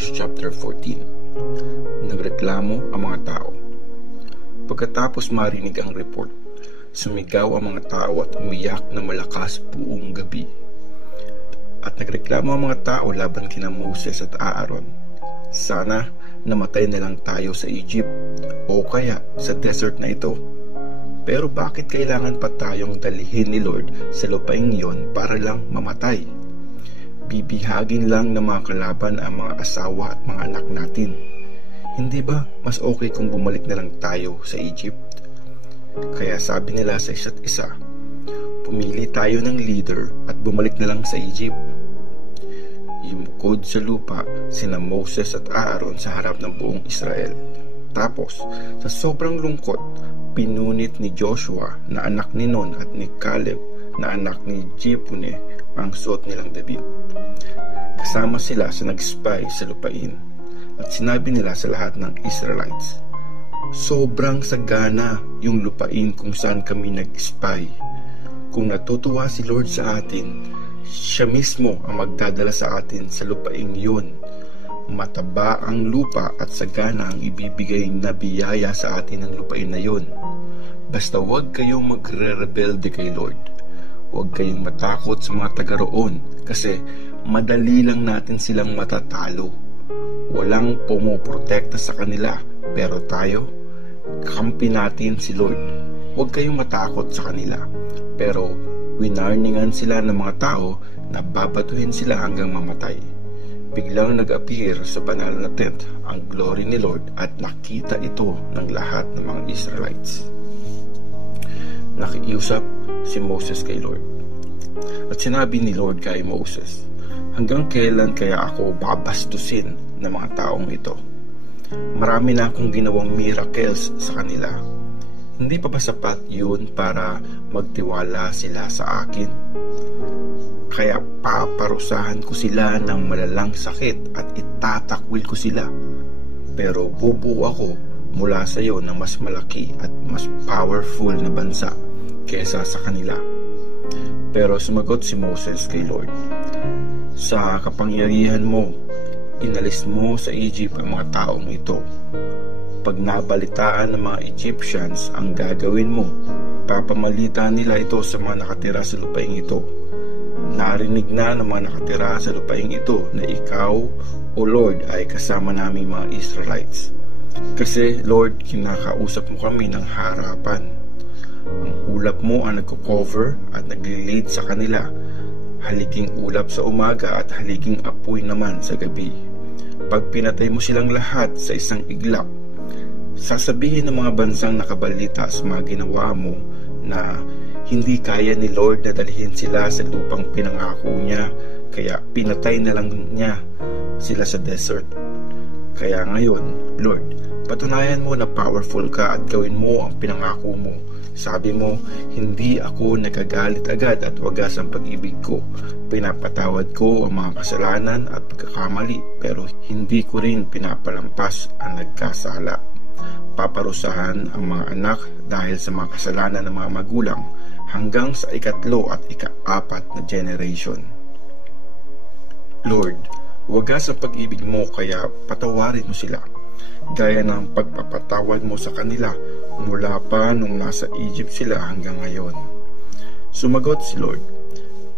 Numbers chapter 14. Nagreklamo ang mga tao. Pagkatapos marinig ang report, sumigaw ang mga tao at umiyak na malakas buong gabi. At nagreklamo ang mga tao laban kina Moses at Aaron. Sana namatay na lang tayo sa Egypt o kaya sa desert na ito. Pero bakit kailangan pa tayong dalihin ni Lord sa lupaing iyon para lang mamatay? Bibihagin lang ng mga kalaban ang mga asawa at mga anak natin. Hindi ba mas okay kung bumalik na lang tayo sa Egypt? Kaya sabi nila sa isa't isa, pumili tayo ng leader at bumalik na lang sa Egypt. Yumukod sa lupa sina Moses at Aaron sa harap ng buong Israel. Tapos, sa sobrang lungkot, pinunit ni Joshua na anak ni Nun at ni Caleb na anak ni Jephunneh ang suot nilang damit. Kasama sila sa nag-spy sa lupain at sinabi nila sa lahat ng Israelites, sobrang sagana yung lupain kung saan kami nag-spy. Kung natutuwa si Lord sa atin, siya mismo ang magdadala sa atin sa lupaing yun. Mataba ang lupa at sagana ang ibibigay na biyaya sa atin ng lupain na yun. Basta huwag kayong magre-rebelde kay Lord. Huwag kayong matakot sa mga taga roon kasi madali lang natin silang matatalo. Walang pumoprotekta sa kanila, pero tayo, kakampi natin si Lord. Huwag kayong matakot sa kanila, pero winarningan sila ng mga tao na babatuhin sila hanggang mamatay. Biglang nag-appear sa banal na tent ang glory ni Lord at nakita ito ng lahat ng mga Israelites. Nakiusap si Moses kay Lord. At sinabi ni Lord kay Moses, hanggang kailan kaya ako babastusin ng mga taong ito? Marami na akong ginawang miracles sa kanila. Hindi pa ba sapat yun para magtiwala sila sa akin? Kaya paparusahan ko sila ng malalang sakit at itatakwil ko sila. Pero bubuo ako mula sa iyo ng mas malaki at mas powerful na bansa kesa sa kanila. Pero sumagot si Moses kay Lord, sa kapangyarihan mo, inalis mo sa Egypt ang mga taong ito. Pag nabalitaan ng mga Egyptians ang gagawin mo, papamalitan nila ito sa mga nakatira sa lupaing ito. Narinig na ng mga nakatira sa lupaing ito na ikaw, O Lord, ay kasama naming mga Israelites. Kasi Lord, kinakausap mo kami ng harapan. Ang ulap mo ang nagko-cover at nagli-lead sa kanila. Haliging ulap sa umaga at haliging apoy naman sa gabi. Pag pinatay mo silang lahat sa isang iglap, sasabihin ng mga bansang nakabalita sa mga ginawa mo na hindi kaya ni Lord na dalhin sila sa lupang pinangako niya, kaya pinatay na lang niya sila sa desert. Kaya ngayon, Lord, patunayan mo na powerful ka at gawin mo ang pinangako mo. Sabi mo, hindi ako nagagalit agad at wagas ang pag-ibig ko. Pinapatawad ko ang mga kasalanan at pagkakamali, pero hindi ko rin pinapalampas ang nagkasala. Paparusahan ang mga anak dahil sa mga kasalanan ng mga magulang hanggang sa ikatlo at ika-apat na generation. Lord, wagas ang pag-ibig mo kaya patawarin mo sila, gaya ng pagpapatawad mo sa kanila mula pa nung nasa Egypt sila hanggang ngayon. Sumagot si Lord,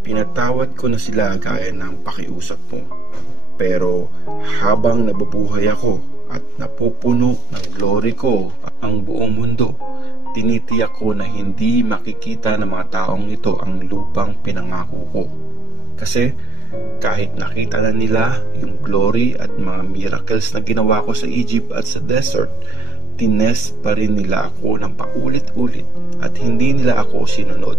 pinatawad ko na sila gaya ng pakiusap mo. Pero habang nabubuhay ako at napupuno ng glory ko ang buong mundo, tinitiyak ko na hindi makikita ng mga taong ito ang lupang pinangako ko. Kasi kahit nakita na nila yung glory at mga miracles na ginawa ko sa Egypt at sa desert, tinest pa rin nila ako ng paulit-ulit at hindi nila ako sinunod.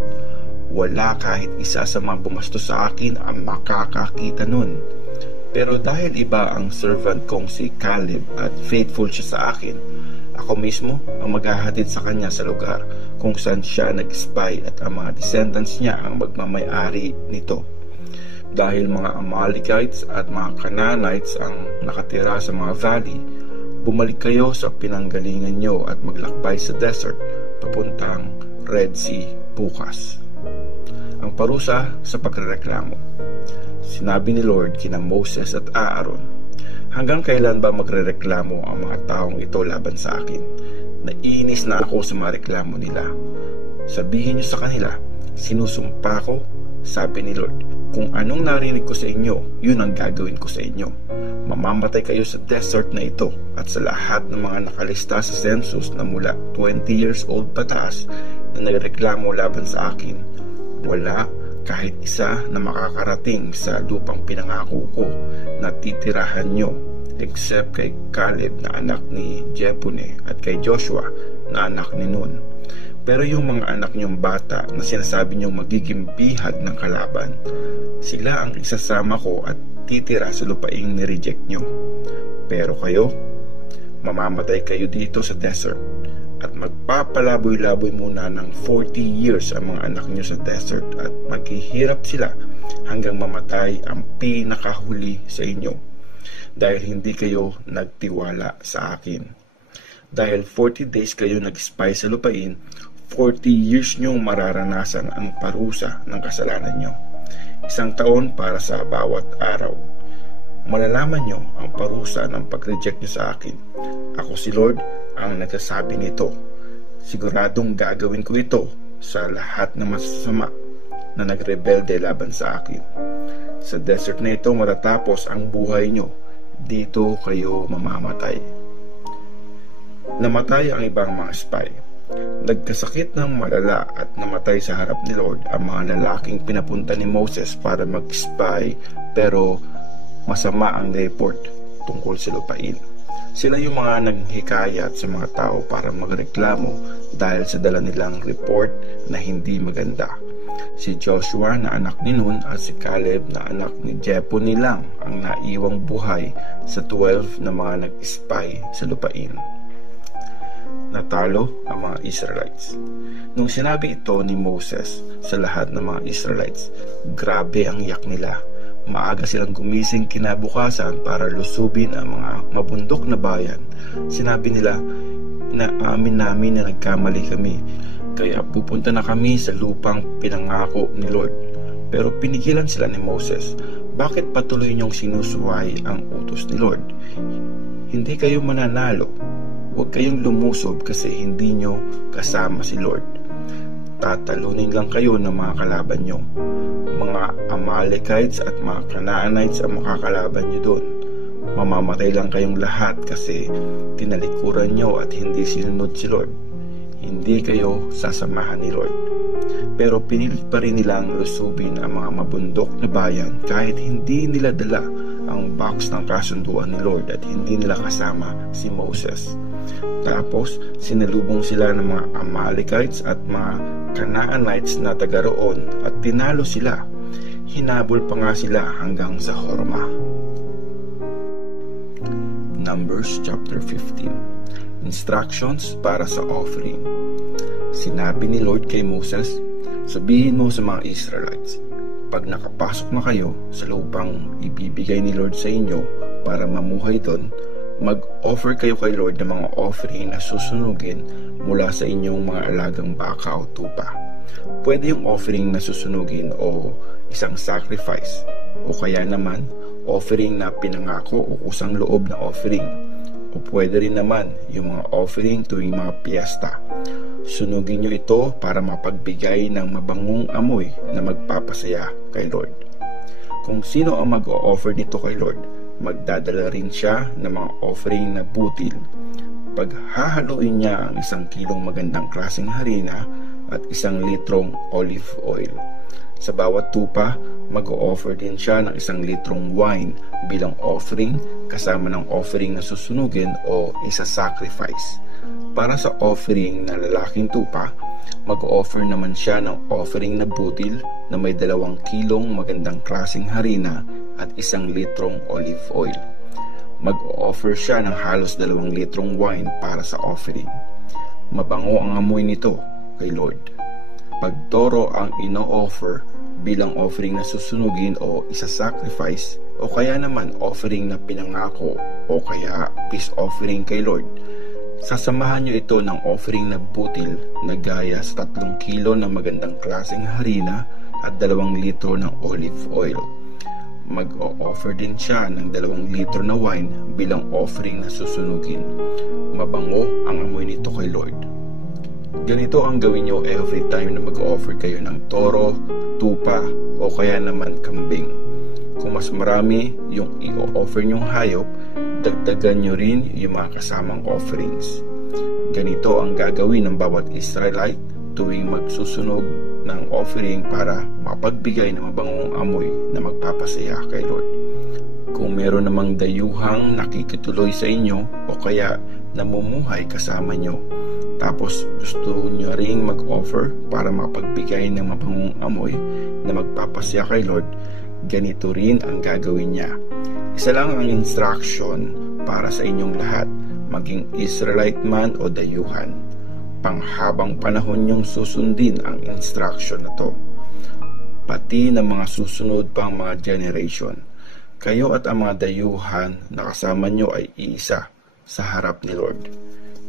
Wala kahit isa sa mga bumastos sa akin ang makakakita nun. Pero dahil iba ang servant kong si Caleb at faithful siya sa akin, ako mismo ang maghahatid sa kanya sa lugar kung saan siya nag-spy at ang mga descendants niya ang magmamay-ari nito. Dahil mga Amalekites at mga Canaanites ang nakatira sa mga valley, bumalik kayo sa pinanggalingan nyo at maglakbay sa desert papuntang Red Sea bukas. Ang parusa sa pagrereklamo. Sinabi ni Lord kina Moses at Aaron, Hanggang kailan ba magrereklamo ang mga taong ito laban sa akin? Naiinis na ako sa mga reklamo nila. Sabihin niyo sa kanila, sinusumpa ko, sabi ni Lord, kung anong narinig ko sa inyo, yun ang gagawin ko sa inyo. Mamamatay kayo sa desert na ito at sa lahat ng mga nakalista sa census na mula 20 years old pataas na nagreklamo laban sa akin. Wala kahit isa na makakarating sa lupang pinangako ko na titirahan nyo, except kay Caleb na anak ni Jepune at kay Joshua na anak ni Nun. Pero yung mga anak nyong bata na sinasabi nyong magiging bihag ng kalaban, sila ang isasama ko at titira sa lupaing ni-reject nyo. Pero kayo, mamamatay kayo dito sa desert at magpapalaboy-laboy muna ng 40 years ang mga anak nyo sa desert at maghihirap sila hanggang mamatay ang pinakahuli sa inyo dahil hindi kayo nagtiwala sa akin. Dahil 40 days kayo nag-spy sa lupain, 40 years nyo mararanasan ang parusa ng kasalanan nyo. 1 taon para sa bawat araw. Malalaman nyo ang parusa ng pag-reject nyo sa akin. Ako si Lord ang nagsasabi nito. Siguradong gagawin ko ito sa lahat ng masasama na nagrebelde laban sa akin. Sa desert na ito matatapos ang buhay nyo. Dito kayo mamamatay. Namatay ang ibang mga spy. Nagkasakit ng malala at namatay sa harap ni Lord ang mga lalaking pinapunta ni Moses para mag-spy, pero masama ang report tungkol sa lupain. Sila yung mga naghikayat sa mga tao para magreklamo dahil sa dala nilang report na hindi maganda. Si Joshua na anak ni Nun at si Caleb na anak ni Jepune lang ang naiwang buhay sa 12 na mga nag-spy sa lupain. Natalo ang mga Israelites. Nung sinabi ito ni Moses sa lahat ng mga Israelites, grabe ang iyak nila. Maaga silang gumising kinabukasan para lusubin ang mga mabundok na bayan. Sinabi nila na amin namin na nagkamali kami, kaya pupunta na kami sa lupang pinangako ni Lord. Pero pinigilan sila ni Moses. Bakit patuloy niyong sinusuway ang utos ni Lord? Hindi kayo mananalo. Huwag kayong lumusob kasi hindi nyo kasama si Lord. Tatalunin lang kayo ng mga kalaban nyo. Mga Amalekites at mga Canaanites ang makakalaban nyo doon. Mamamatay lang kayong lahat kasi tinalikuran nyo at hindi sinunod si Lord. Hindi kayo sasamahan ni Lord. Pero pinilit pa rin nilang lusubin ang mga mabundok na bayan kahit hindi nila dala ang box ng kasunduan ni Lord at hindi nila kasama si Moses. Tapos sinalubong sila ng mga Amalekites at mga Canaanites na taga roon at tinalo sila. Hinabol pa nga sila hanggang sa Horma. Numbers chapter 15. Instructions para sa offering. Sinabi ni Lord kay Moses, sabihin mo sa mga Israelites, pag nakapasok na kayo sa lupang ibibigay ni Lord sa inyo para mamuhay doon, mag-offer kayo kay Lord ng mga offering na susunugin mula sa inyong mga alagang baka o tupa. Pwede yung offering na susunugin o isang sacrifice, o kaya naman offering na pinangako o kusang loob na offering, o pwede rin naman yung mga offering tuwing mga piyesta. Sunugin nyo ito para mapagbigay ng mabangong amoy na magpapasaya kay Lord. Kung sino ang mag-o-offer nito kay Lord, magdadala rin siya ng mga offering na butil. Paghahaluin niya ang 1 kilong magandang klaseng harina at 1 litrong olive oil. Sa bawat tupa, mag-o-offer din siya ng 1 litrong wine bilang offering kasama ng offering na susunugin o isa-sacrifice. Para sa offering na lalaking tupa, mag-o-offer naman siya ng offering na butil na may 2 kilong magandang klaseng harina at 1 litrong olive oil. Mag-o-offer siya ng halos 2 litrong wine para sa offering. Mabango ang amoy nito kay Lord. Pag toro ang ino-offer bilang offering na susunugin o isa-sacrifice, o kaya naman offering na pinangako o kaya peace offering kay Lord, sasamahan nyo ito ng offering na butil na gaya sa 3 kilo ng magandang klaseng harina at 2 litro ng olive oil. mag-o-offer din siya ng 2 litro na wine bilang offering na susunugin. Mabango ang amoy nito kay Lord. Ganito ang gawin nyo every time na mag-offer kayo ng toro, tupa, o kaya naman kambing. Kung mas marami yung i-offer nyong hayop, dagdagan nyo rin yung mga kasamang offerings. Ganito ang gagawin ng bawat Israelite tuwing magsusunog ng offering para mapagbigay ng mabangong amoy na magpapasaya kay Lord. Kung meron namang dayuhang nakikituloy sa inyo o kaya namumuhay kasama nyo, tapos gusto nyo ring mag-offer para mapagbigay ng mabangong amoy na magpapasaya kay Lord, ganito rin ang gagawin niya. Isa lang ang instruction para sa inyong lahat, maging Israelite man o dayuhan. Panghabang panahon niyong susundin ang instruction na to, pati ng mga susunod pang mga generation. Kayo at ang mga dayuhan na kasama nyo ay iisa sa harap ni Lord.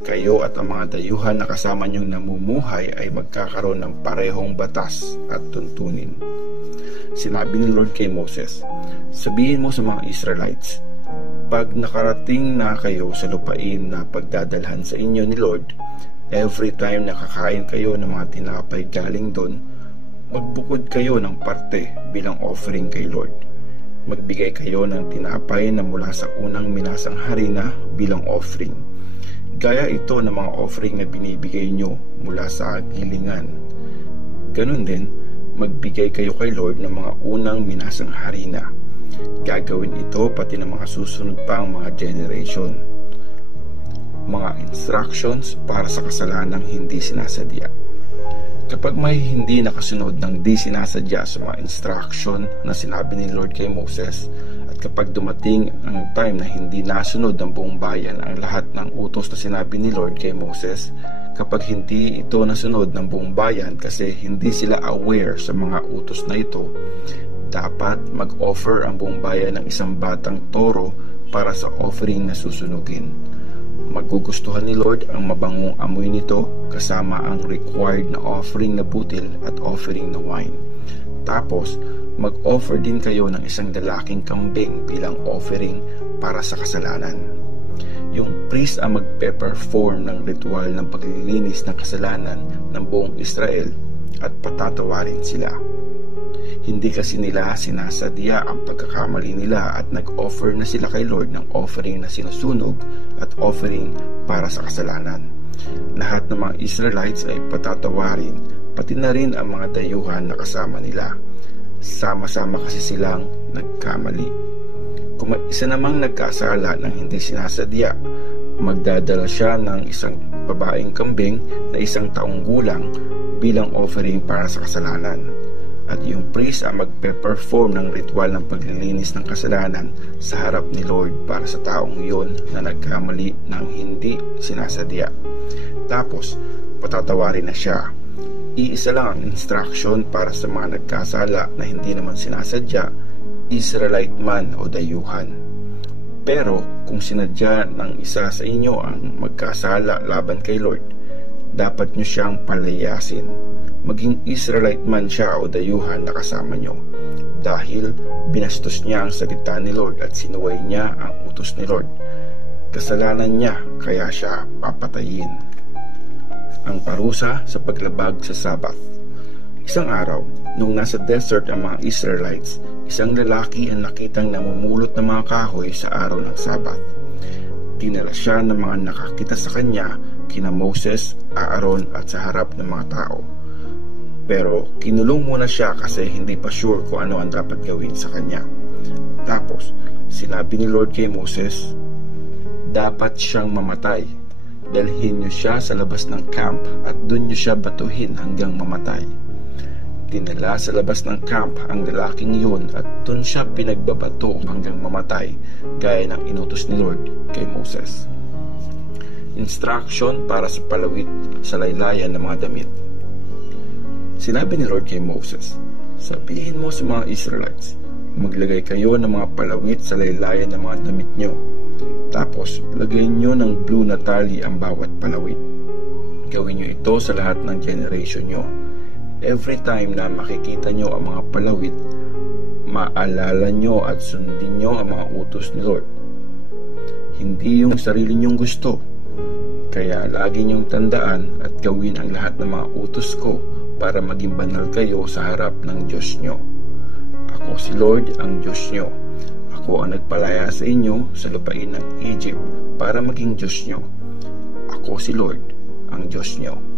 Kayo at ang mga dayuhan na kasama nyong namumuhay ay magkakaroon ng parehong batas at tuntunin. Sinabi ni Lord kay Moses, sabihin mo sa mga Israelites, pag nakarating na kayo sa lupain na pagdadalhan sa inyo ni Lord, every time na kakain kayo ng mga tinapay galing doon, magbukod kayo ng parte bilang offering kay Lord. Magbigay kayo ng tinapay na mula sa unang minasang harina bilang offering. Gaya ito ng mga offering na binibigay nyo mula sa gilingan. Ganun din, magbigay kayo kay Lord ng mga unang minasang harina. Gagawin ito pati ng mga susunod pang mga generation. Mga instructions para sa kasalanang hindi sinasadya. Kapag may hindi nakasunod ng di sinasadya sa mga instruction na sinabi ni Lord kay Moses, at kapag dumating ang time na hindi nasunod ng buong bayan ang lahat ng utos na sinabi ni Lord kay Moses, kapag hindi ito nasunod ng buong bayan kasi hindi sila aware sa mga utos na ito, dapat mag-offer ang buong bayan ng isang batang toro para sa offering na susunugin. Magugustuhan ni Lord ang mabangong amoy nito kasama ang required na offering na butil at offering na wine. Tapos, mag-offer din kayo ng isang lalaking kambing bilang offering para sa kasalanan. Yung priest ang magpe-perform ng ritual ng paglilinis ng kasalanan ng buong Israel at patatawarin sila. Hindi kasi nila sinasadya ang pagkakamali nila at nag-offer na sila kay Lord ng offering na sinusunog at offering para sa kasalanan. Lahat ng mga Israelites ay patatawarin, pati na rin ang mga dayuhan na kasama nila. Sama-sama kasi silang nagkamali. Kung may isa namang nagkasala ng hindi sinasadya, magdadala siya ng isang babaeng kambing na 1 taong gulang bilang offering para sa kasalanan. At yung priest ang magpe-perform ng ritual ng paglilinis ng kasalanan sa harap ni Lord para sa taong yun na nagkamali ng hindi sinasadya. Tapos, patatawarin na siya. Iisa lang ang instruction para sa mga nagkasala na hindi naman sinasadya, Israelite man o dayuhan. Pero kung sinadya ng isa sa inyo ang magkasala laban kay Lord, dapat nyo siyang palayasin, maging Israelite man siya o dayuhan na kasama nyo, dahil binastos niya ang salita ni Lord at sinuway niya ang utos ni Lord. Kasalanan niya, kaya siya papatayin. Ang parusa sa paglabag sa Sabat. Isang araw, nung nasa desert ang mga Israelites, isang lalaki ang nakitang namumulot ng mga kahoy sa araw ng Sabat. Dinala siya ng mga nakakita sa kanya kina Moses, Aaron at sa harap ng mga tao. Pero kinulong muna siya kasi hindi pa sure kung ano ang dapat gawin sa kanya. Tapos sinabi ni Lord kay Moses, dapat siyang mamatay. Dalhin niyo siya sa labas ng camp at doon niyo siya batuhin hanggang mamatay. Dinala sa labas ng camp ang lalaking yun at doon siya pinagbabato hanggang mamatay, gaya ng inutos ni Lord kay Moses. Instruction para sa palawit sa laylayan ng mga damit. Sinabi ni Lord kay Moses, sabihin mo sa mga Israelites, maglagay kayo ng mga palawit sa laylayan ng mga damit nyo. Tapos, lagyan nyo ng blue na tali ang bawat palawit. Gawin nyo ito sa lahat ng generation nyo. Every time na makikita nyo ang mga palawit, maalala nyo at sundin nyo ang mga utos ni Lord. Hindi yung sarili nyong gusto. Kaya lagi nyong tandaan at gawin ang lahat ng mga utos ko para maging banal kayo sa harap ng Diyos nyo. Ako si Lord ang Diyos nyo. Ako ang nagpalaya sa inyo sa lupain ng Egypt para maging Diyos nyo. Ako si Lord ang Diyos nyo.